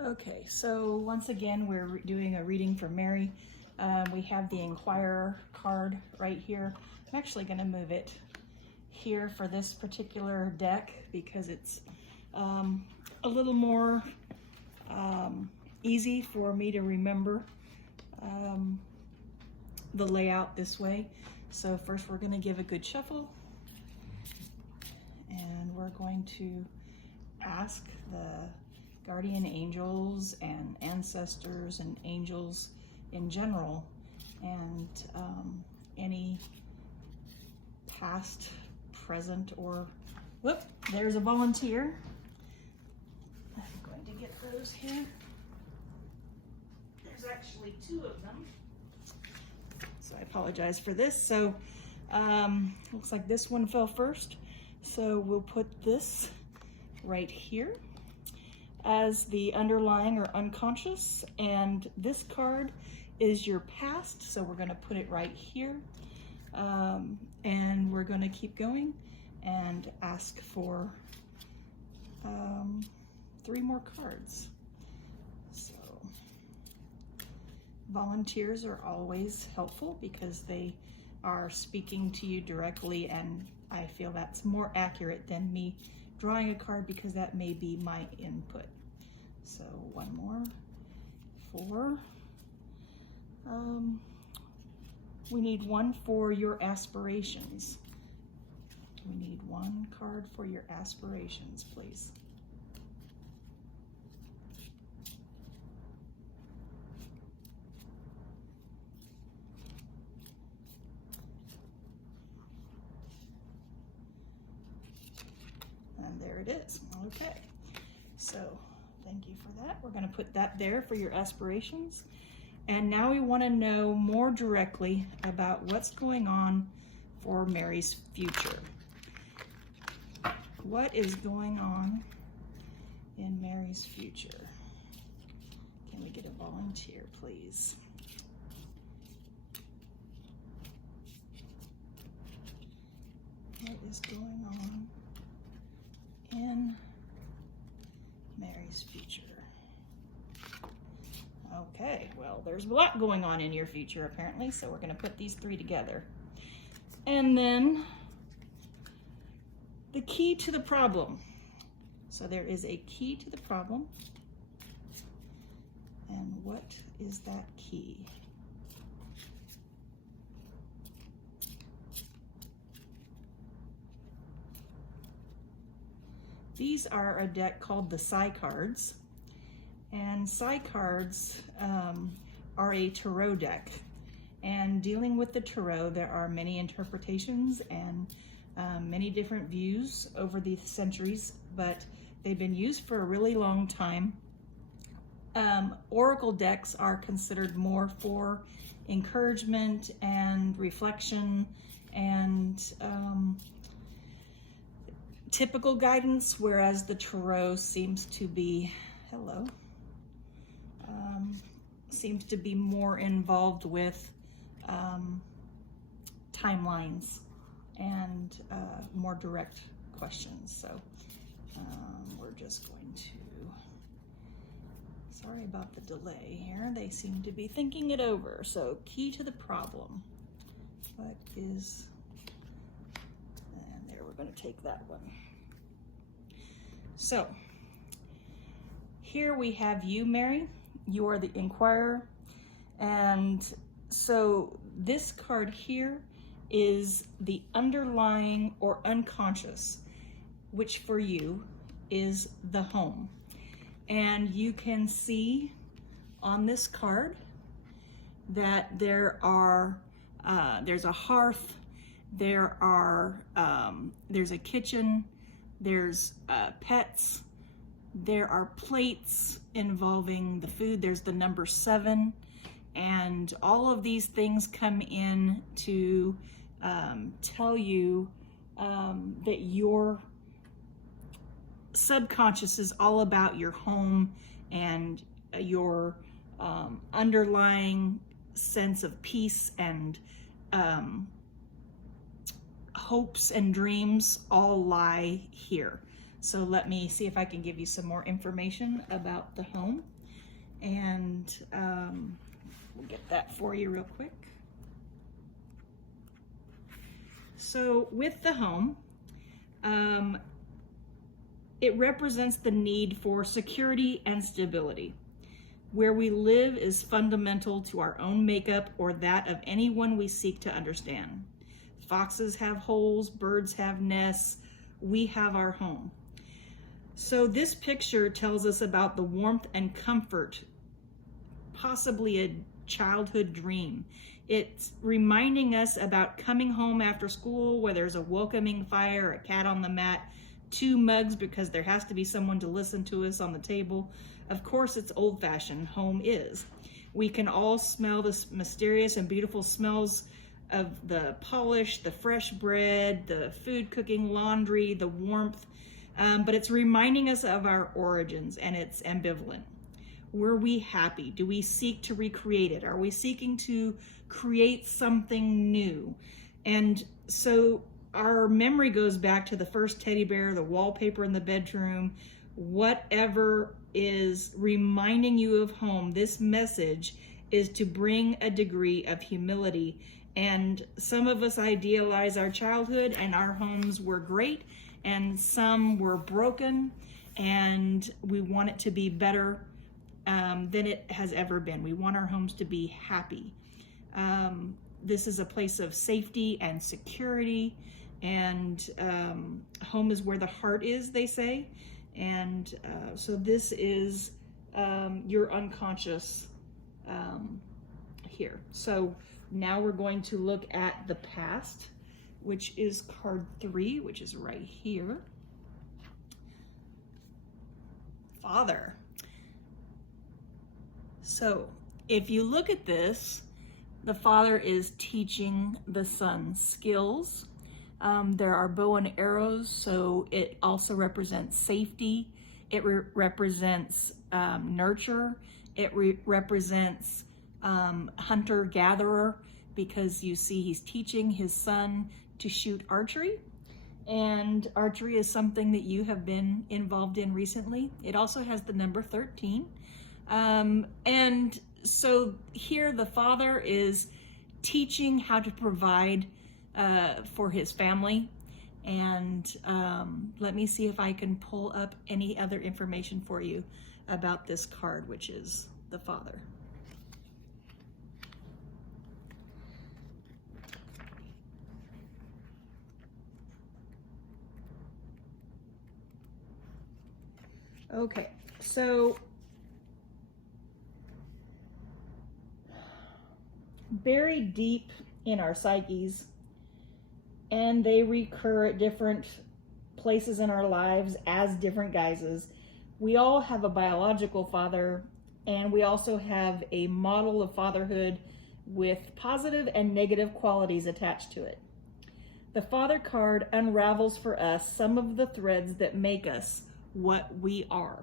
Okay, so once again, we're doing a reading for Mary. We have the Inquirer card right here. I'm actually going to move it here for this particular deck because it's a little more easy for me to remember the layout this way. So first we're going to give a good shuffle, and we're going to ask the guardian angels and ancestors and angels in general, and any past, present, or whoop, there's a volunteer. I'm going to get those here. There's actually two of them, so I apologize for this. So looks like this one fell first, so we'll put this right here as the underlying or unconscious, and this card is your past, so we're going to put it right here, and we're going to keep going and ask for 3 more cards. So volunteers are always helpful because they are speaking to you directly, and I feel that's more accurate than me drawing a card because that may be my input. So 1 more, 4. We need 1 for your aspirations. We need 1 card for your aspirations, please. And there it is. Okay, so thank you for that. We're going to put that there for your aspirations. And now we want to know more directly about what's going on for Mary's future. What is going on in Mary's future? Can we get a volunteer, please? What is going on in Mary's future? Okay, well, there's a lot going on in your future apparently, so we're going to put these 3 together. And then the key to the problem. So there is a key to the problem. And what is that key? These are a deck called the Psi cards. And Psi cards are a tarot deck. And dealing with the tarot, there are many interpretations and many different views over the centuries, but they've been used for a really long time. Oracle decks are considered more for encouragement and reflection and typical guidance, whereas the tarot seems to be, seems to be more involved with timelines and more direct questions. So we're just going to, sorry about the delay here, they seem to be thinking it over. So key to the problem, what is, and there, we're going to take that one. So here we have you, Mary. You are the Inquirer, and so this card here is the underlying or unconscious, which for you is the home. And you can see on this card that there are there's a hearth, there's a kitchen, there's pets, there are plates involving the food, there's the number 7, and all of these things come in to tell you that your subconscious is all about your home and your underlying sense of peace and hopes and dreams all lie here. So let me see if I can give you some more information about the home. And we'll get that for you real quick. So with the home, it represents the need for security and stability. Where we live is fundamental to our own makeup or that of anyone we seek to understand. Foxes have holes, birds have nests, we have our home. So this picture tells us about the warmth and comfort, possibly a childhood dream. It's reminding us about coming home after school where there's a welcoming fire, a cat on the mat, 2 mugs because there has to be someone to listen to us on the table. Of course, it's old-fashioned, home is. We can all smell the mysterious and beautiful smells of the polish, the fresh bread, the food cooking, laundry, the warmth, but it's reminding us of our origins, and it's ambivalent. Were we happy? Do we seek to recreate it? Are we seeking to create something new? And so our memory goes back to the first teddy bear, the wallpaper in the bedroom, whatever is reminding you of home. This message is to bring a degree of humility. And some of us idealize our childhood and our homes were great, and some were broken, and we want it to be better than it has ever been. We want our homes to be happy. This is a place of safety and security, and home is where the heart is, they say. And so this is your unconscious here. So now we're going to look at the past, which is card 3, which is right here. Father. So if you look at this, the father is teaching the son skills. There are bow and arrows, so it also represents safety. It represents nurture. It represents hunter-gatherer, because you see he's teaching his son to shoot archery. And archery is something that you have been involved in recently. It also has the number 13. And so here the father is teaching how to provide for his family. And let me see if I can pull up any other information for you about this card, which is the father. Okay, so buried deep in our psyches, and they recur at different places in our lives as different guises. We all have a biological father, and we also have a model of fatherhood with positive and negative qualities attached to it. The father card unravels for us some of the threads that make us what we are.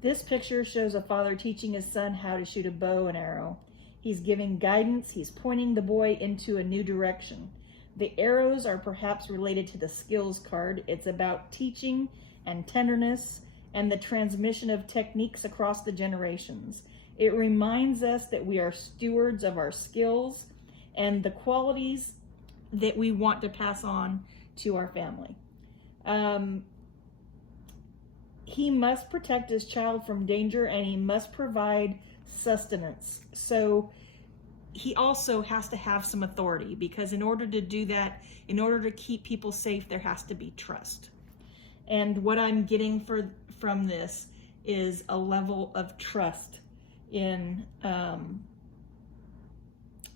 This picture shows a father teaching his son how to shoot a bow and arrow. He's giving guidance. He's pointing the boy into a new direction. The arrows are perhaps related to the skills card. It's about teaching and tenderness and the transmission of techniques across the generations. It reminds us that we are stewards of our skills and the qualities that we want to pass on to our family. He must protect his child from danger, and he must provide sustenance. So he also has to have some authority, because in order to do that, in order to keep people safe, there has to be trust. And what I'm getting from this is a level of trust in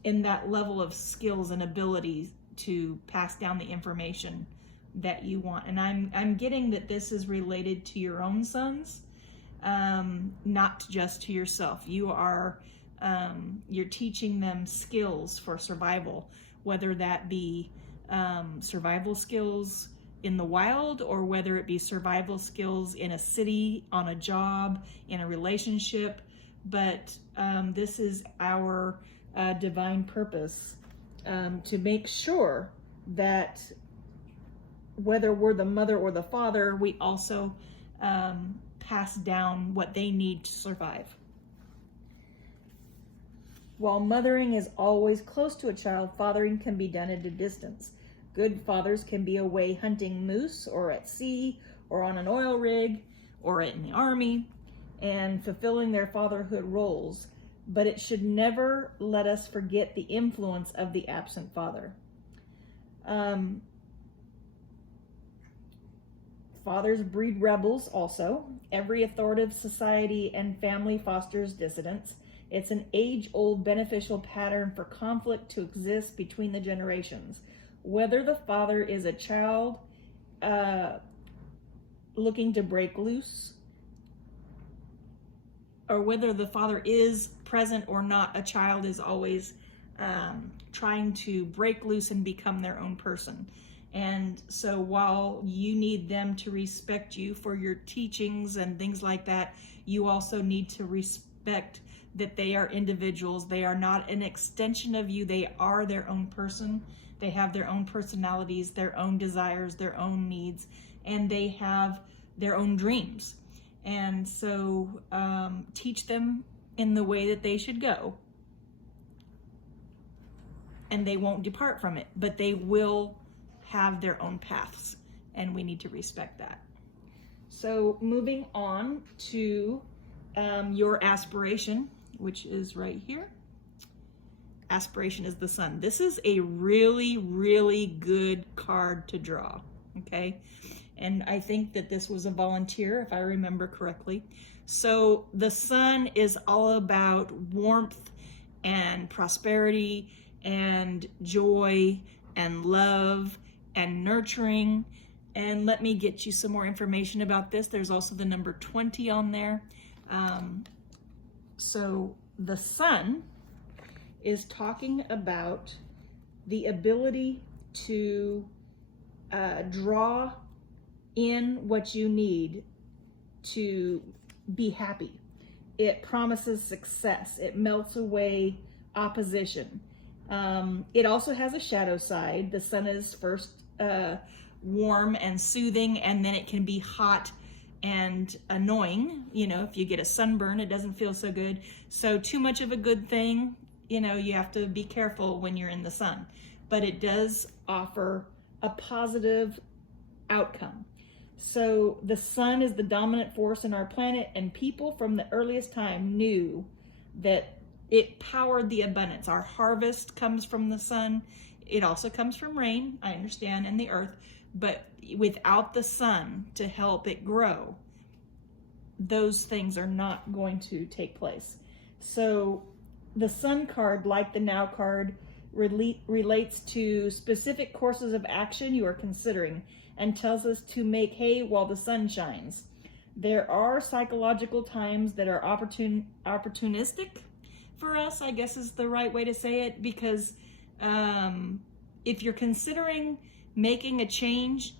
that level of skills and abilities to pass down the information that you want. And I'm getting that this is related to your own sons, not just to yourself. You are you're teaching them skills for survival, whether that be survival skills in the wild, or whether it be survival skills in a city, on a job, in a relationship. But this is our divine purpose, to make sure that whether we're the mother or the father, we also pass down what they need to survive. While mothering is always close to a child, fathering can be done at a distance. Good fathers can be away hunting moose, or at sea, or on an oil rig, or in the army, and fulfilling their fatherhood roles. But it should never let us forget the influence of the absent father. Fathers breed rebels also. Every authoritative society and family fosters dissidents. It's an age-old beneficial pattern for conflict to exist between the generations. Whether the father is a child looking to break loose, or whether the father is present or not, a child is always trying to break loose and become their own person. And so while you need them to respect you for your teachings and things like that, you also need to respect that they are individuals. They are not an extension of you. They are their own person. They have their own personalities, their own desires, their own needs, and they have their own dreams. And so teach them in the way that they should go, and they won't depart from it, but they will have their own paths, and we need to respect that. So moving on to your aspiration, which is right here. Aspiration is the sun. This is a really, really good card to draw, okay? And I think that this was a volunteer, if I remember correctly. So the sun is all about warmth and prosperity and joy and love and nurturing. And let me get you some more information about this. There's also the number 20 on there. So the sun is talking about the ability to draw in what you need to be happy. It promises success. It melts away opposition. It also has a shadow side. The sun is first warm and soothing, and then it can be hot and annoying. You know, if you get a sunburn, it doesn't feel so good. So too much of a good thing, you know, you have to be careful when you're in the sun. But it does offer a positive outcome. So the sun is the dominant force in our planet, and people from the earliest time knew that it powered the abundance. Our harvest comes from the sun. It also comes from rain, I understand, and the earth. But without the sun to help it grow, those things are not going to take place. So the sun card, like the now card, relates to specific courses of action you are considering and tells us to make hay while the sun shines. There are psychological times that are opportunistic for us, I guess is the right way to say it, because if you're considering making a change,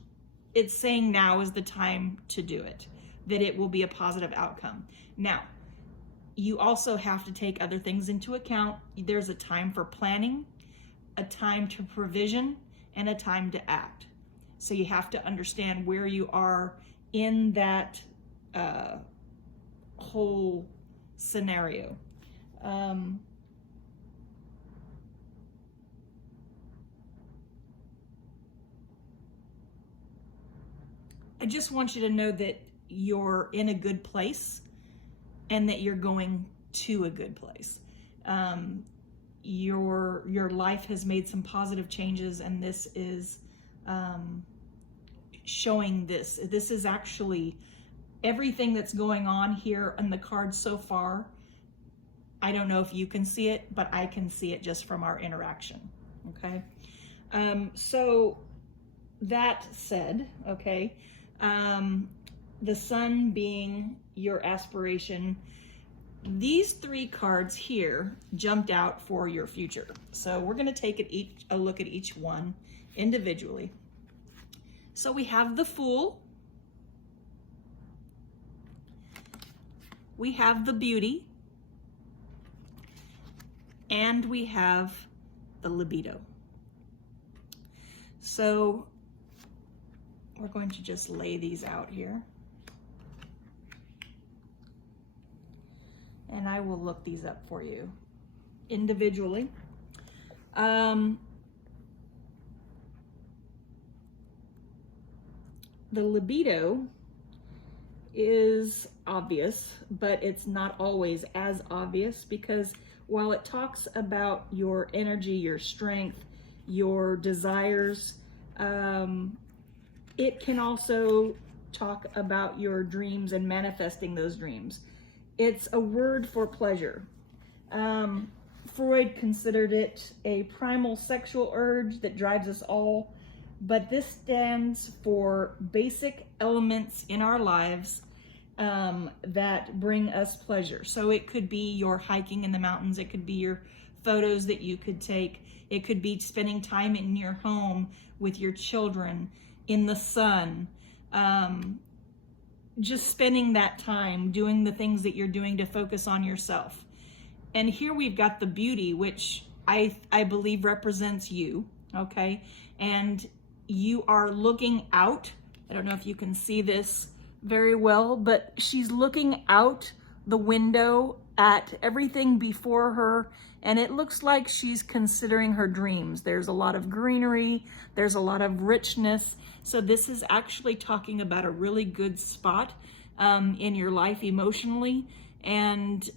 it's saying now is the time to do it, that it will be a positive outcome. Now, you also have to take other things into account. There's a time for planning, a time to provision, and a time to act. So you have to understand where you are in that whole scenario. I just want you to know that you're in a good place and that you're going to a good place. Your life has made some positive changes, and this is showing this. This is actually everything that's going on here on the card so far. I don't know if you can see it, but I can see it just from our interaction, okay? So that said, okay, the sun being your aspiration, these three cards here jumped out for your future. So we're going to take a look at each one individually. So we have the Fool, we have the Beauty, and we have the Libido. So we're going to just lay these out here. And I will look these up for you individually. The libido is obvious, but it's not always as obvious, because while it talks about your energy, your strength, your desires, it can also talk about your dreams and manifesting those dreams. It's a word for pleasure. Freud considered it a primal sexual urge that drives us all, but this stands for basic elements in our lives that bring us pleasure. So it could be your hiking in the mountains, it could be your photos that you could take, it could be spending time in your home with your children, in the sun, just spending that time doing the things that you're doing to focus on yourself. And here we've got the beauty, which I believe represents you, okay? And you are looking out. I don't know if you can see this very well, but she's looking out the window at everything before her, and it looks like she's considering her dreams. There's a lot of greenery, there's a lot of richness. So this is actually talking about a really good spot in your life emotionally. And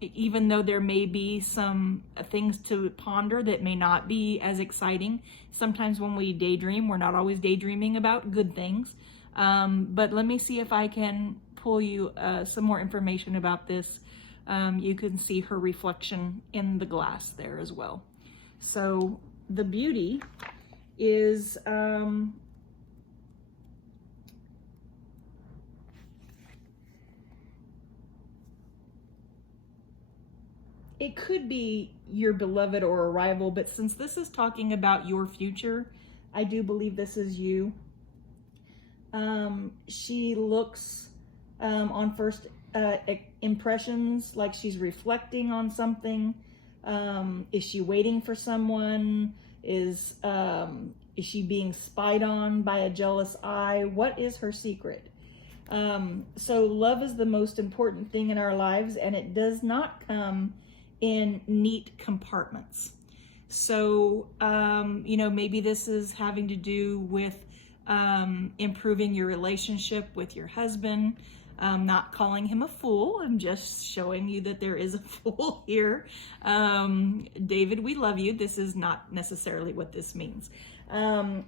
even though there may be some things to ponder that may not be as exciting, sometimes when we daydream, we're not always daydreaming about good things. But let me see if I can pull you some more information about this. You can see her reflection in the glass there as well. So the beauty is it could be your beloved or a rival, but since this is talking about your future, I do believe this is you. She looks on first impressions like she's reflecting on something. Is she waiting for someone? Is she being spied on by a jealous eye? What is her secret? So love is the most important thing in our lives, and it does not come in neat compartments. So, maybe this is having to do with improving your relationship with your husband. Not calling him a fool. I'm just showing you that there is a fool here. David, we love you. This is not necessarily what this means.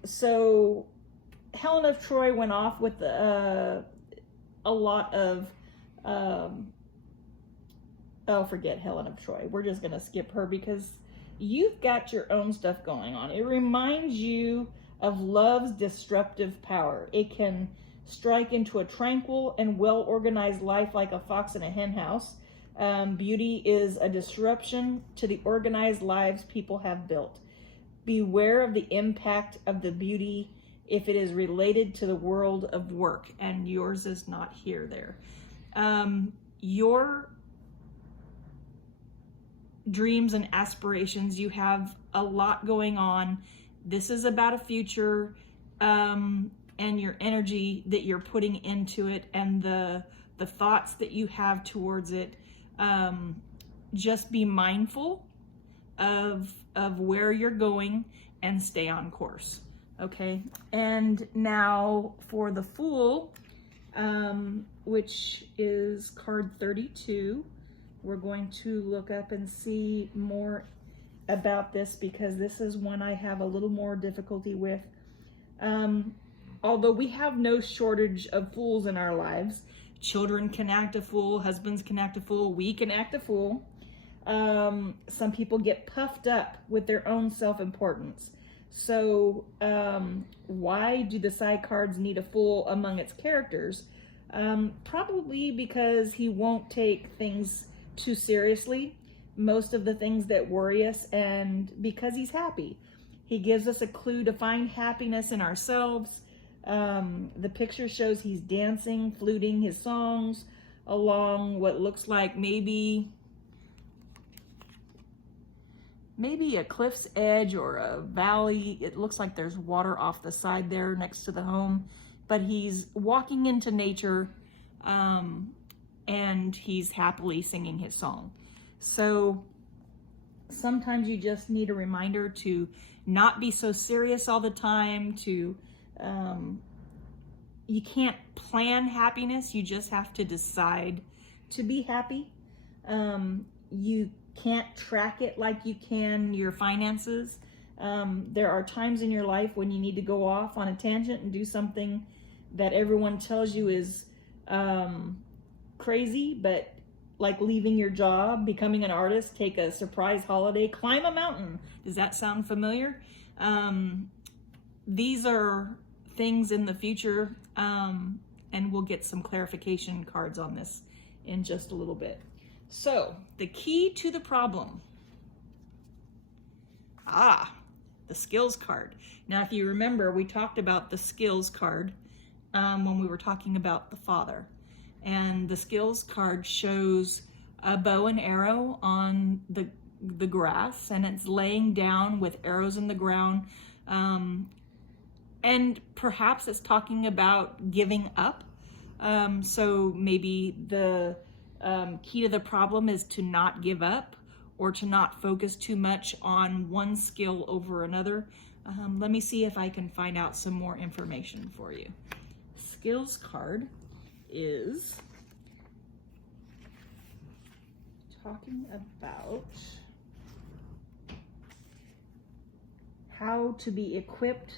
So Helen of Troy went off with a lot of, forget Helen of Troy. We're just going to skip her because you've got your own stuff going on. It reminds you of love's disruptive power. It can strike into a tranquil and well-organized life like a fox in a hen house. Beauty is a disruption to the organized lives people have built. Beware of the impact of the beauty if it is related to the world of work, and yours is not here there. Your dreams and aspirations, you have a lot going on. This is about a future, and your energy that you're putting into it, and the thoughts that you have towards it. Just be mindful of where you're going and stay on course. Okay, and now for the Fool, which is card 32, we're going to look up and see more about this because this is one I have a little more difficulty with. Although we have no shortage of fools in our lives. Children can act a fool, husbands can act a fool, we can act a fool. Some people get puffed up with their own self-importance. So why do the side cards need a fool among its characters? Probably because he won't take things too seriously, most of the things that worry us, and because he's happy. He gives us a clue to find happiness in ourselves. The picture shows he's dancing, fluting his songs along what looks like maybe maybe a cliff's edge or a valley. It looks like there's water off the side there next to the home, but he's walking into nature, and he's happily singing his song. So sometimes you just need a reminder to not be so serious all the time, to you can't plan happiness, you just have to decide to be happy. You can't track it like you can your finances. There are times in your life when you need to go off on a tangent and do something that everyone tells you is crazy, but like leaving your job, becoming an artist, take a surprise holiday, climb a mountain. Does that sound familiar? These are things in the future, and we'll get some clarification cards on this in just a little bit. So the key to the problem. The skills card. Now, if you remember, we talked about the skills card when we were talking about the father. And the skills card shows a bow and arrow on the grass, and it's laying down with arrows in the ground. And perhaps it's talking about giving up. So maybe the key to the problem is to not give up, or to not focus too much on one skill over another. Let me see if I can find out some more information for you. Skills card is talking about how to be equipped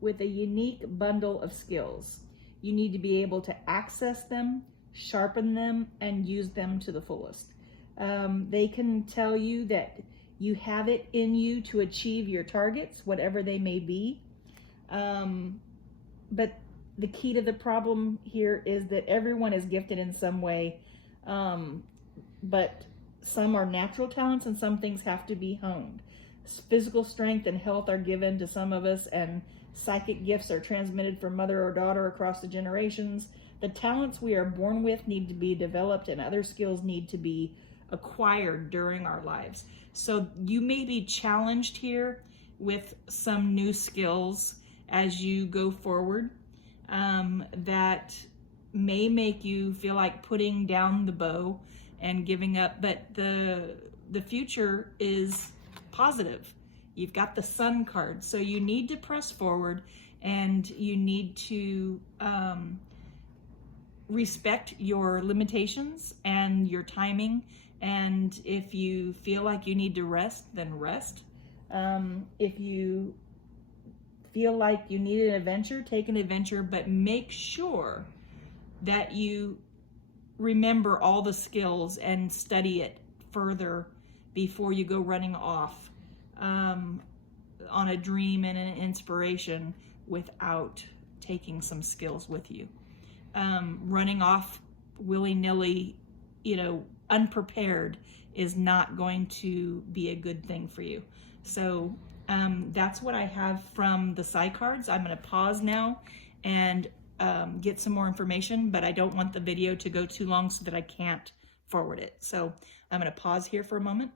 with a unique bundle of skills. You need to be able to access them, sharpen them, and use them to the fullest. They can tell you that you have it in you to achieve your targets, whatever they may be. But the key to the problem here is that everyone is gifted in some way, but some are natural talents and some things have to be honed. Physical strength and health are given to some of us, and psychic gifts are transmitted from mother or daughter across the generations. The talents we are born with need to be developed, and other skills need to be acquired during our lives. So you may be challenged here with some new skills as you go forward, that may make you feel like putting down the bow and giving up, but the future is positive. You've got the Sun card, so you need to press forward, and you need to respect your limitations and your timing. And if you feel like you need to rest, then rest. If you feel like you need an adventure, take an adventure, but make sure that you remember all the skills and study it further before you go running off on a dream and an inspiration without taking some skills with you. Running off willy-nilly, unprepared is not going to be a good thing for you. So that's what I have from the side cards. I'm going to pause now and get some more information, but I don't want the video to go too long so that I can't forward it. So I'm going to pause here for a moment.